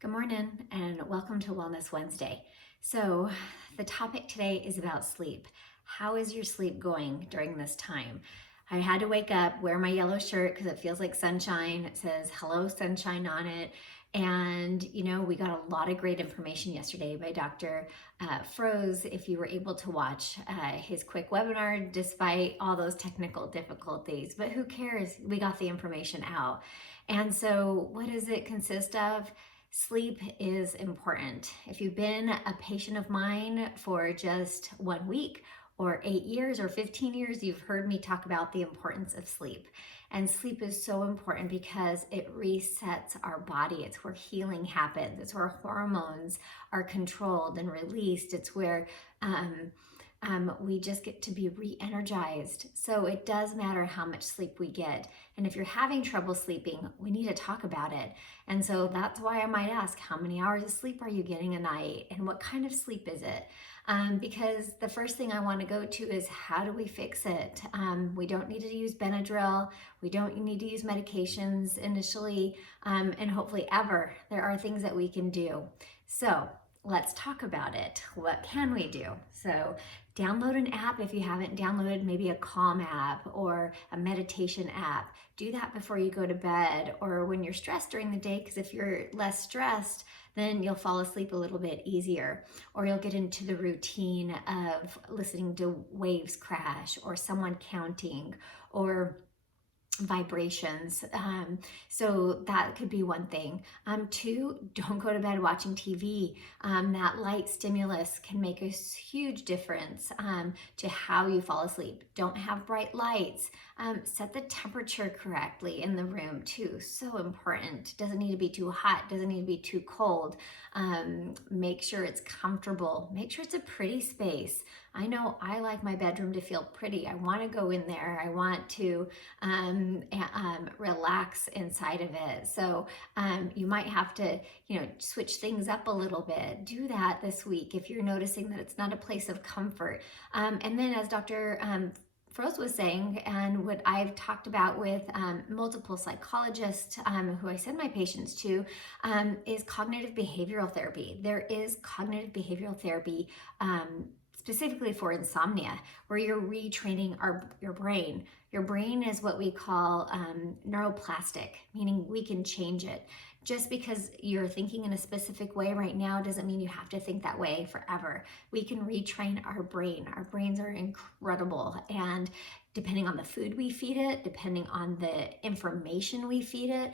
Good morning and welcome to Wellness Wednesday. So, the topic today is about sleep. How is your sleep going during this time? I had to wake up, wear my yellow shirt because it feels like sunshine. It says hello, sunshine on it. And, we got a lot of great information yesterday by Dr. Froze. If you were able to watch his quick webinar, despite all those technical difficulties, but who cares? We got the information out. And so, what does it consist of? Sleep is important. If you've been a patient of mine for just 1 week or 8 years or 15 years, you've heard me talk about the importance of sleep. And sleep is so important because it resets our body. It's where healing happens. It's where hormones are controlled and released. It's where we just get to be re-energized. So it does matter how much sleep we get. And if you're having trouble sleeping, we need to talk about it. And so that's why I might ask, how many hours of sleep are you getting a night? And what kind of sleep is it? Because the first thing I want to go to is, how do we fix it? We don't need to use Benadryl. We don't need to use medications initially, and hopefully ever. There are things that we can do. So let's talk about it. What can we do? So download an app if you haven't downloaded, maybe a calm app or a meditation app. Do that before you go to bed or when you're stressed during the day, because if you're less stressed, then you'll fall asleep a little bit easier, or you'll get into the routine of listening to waves crash or someone counting or vibrations. So that could be one thing. Two, don't go to bed watching TV. That light stimulus can make a huge difference to how you fall asleep. Don't have bright lights. Set the temperature correctly in the room too. So important. Doesn't need to be too hot. Doesn't need to be too cold. Make sure it's comfortable. Make sure it's a pretty space. I know I like my bedroom to feel pretty. I want to go in there. I want to relax inside of it. So you might have to, switch things up a little bit. Do that this week if you're noticing that it's not a place of comfort. And then, as Dr. Froze was saying, and what I've talked about with multiple psychologists who I send my patients to, is cognitive behavioral therapy. There is cognitive behavioral therapy specifically for insomnia, where you're retraining your brain. Your brain is what we call neuroplastic, meaning we can change it. Just because you're thinking in a specific way right now doesn't mean you have to think that way forever. We can retrain our brain. Our brains are incredible, and depending on the food we feed it, depending on the information we feed it,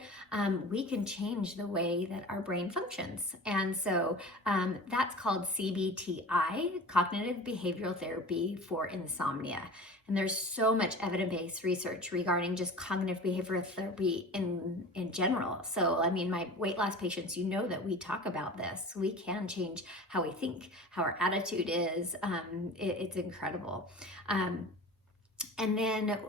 we can change the way that our brain functions. And so that's called CBTI, Cognitive Behavioral Therapy for Insomnia. And there's so much evidence-based research regarding just cognitive behavioral therapy in general. So, I mean, my weight loss patients, that we talk about this. We can change how we think, how our attitude is. It's incredible. And then,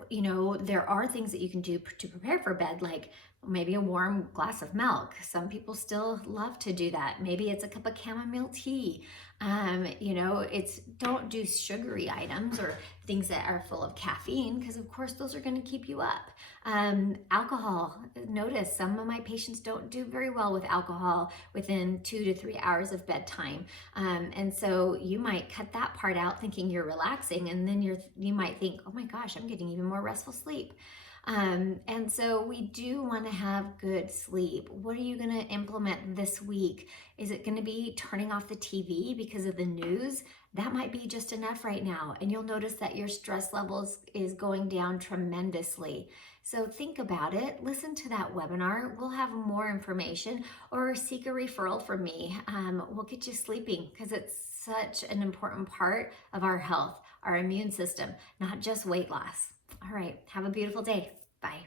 there are things that you can do to prepare for bed, like maybe a warm glass of milk. Some people still love to do that. Maybe it's a cup of chamomile tea. Don't do sugary items or things that are full of caffeine, because of course those are going to keep you up. Alcohol. Notice some of my patients don't do very well with alcohol within 2 to 3 hours of bedtime. And so you might cut that part out thinking you're relaxing, and then you might think, oh my gosh, I'm getting even more restful sleep. And so we do want to have good sleep. What are you going to implement this week? Is it going to be turning off the TV because of the news? That might be just enough right now. And you'll notice that your stress levels is going down tremendously. So think about it. Listen to that webinar. We'll have more information, or seek a referral from me. We'll get you sleeping, because it's such an important part of our health, our immune system, not just weight loss. All right. Have a beautiful day. Bye.